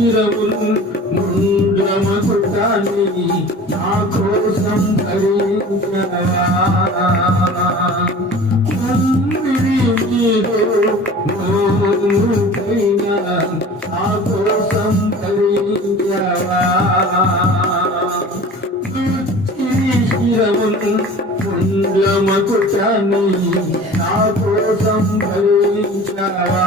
శిరమును ముండ్రమకుటాన్ని నా కోసం ధరించవా మందిరి మీరు మోముకైనా నా కోసం ధరించవా శిరమును ముండ్రమకుటాన్ని నా కోసం ధరించవా